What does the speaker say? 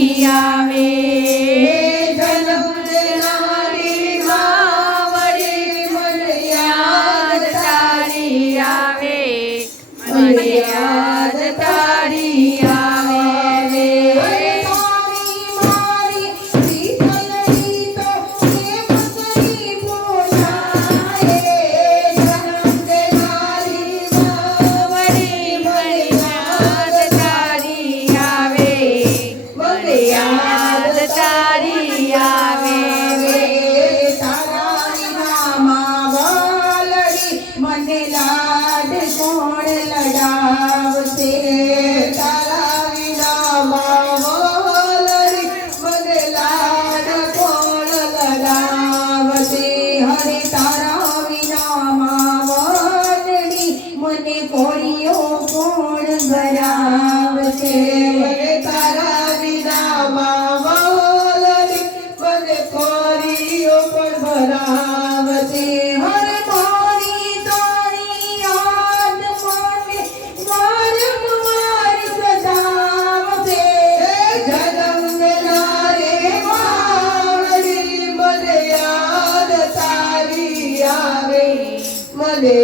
તારી આવે જન્મ દેનારી માં વળી મને યાદ તારી આવે મને યાદ તારી આવે યાદ તારી આવે તારા વિનામાં વલડી મને લાડ કોણ લડાવશે તારા વિનામાં વલડી મને લાડ કોણ લડાવશે હરે તારા વિનામાં વલડી મને કોળીઓ કોણ ભરાવશે તારા ભરાવશે હરે મારી તારી યાદ મને વારંવાર સતાવશે જન્મ દેનારે માવડી મને યાદ તારી આવે મને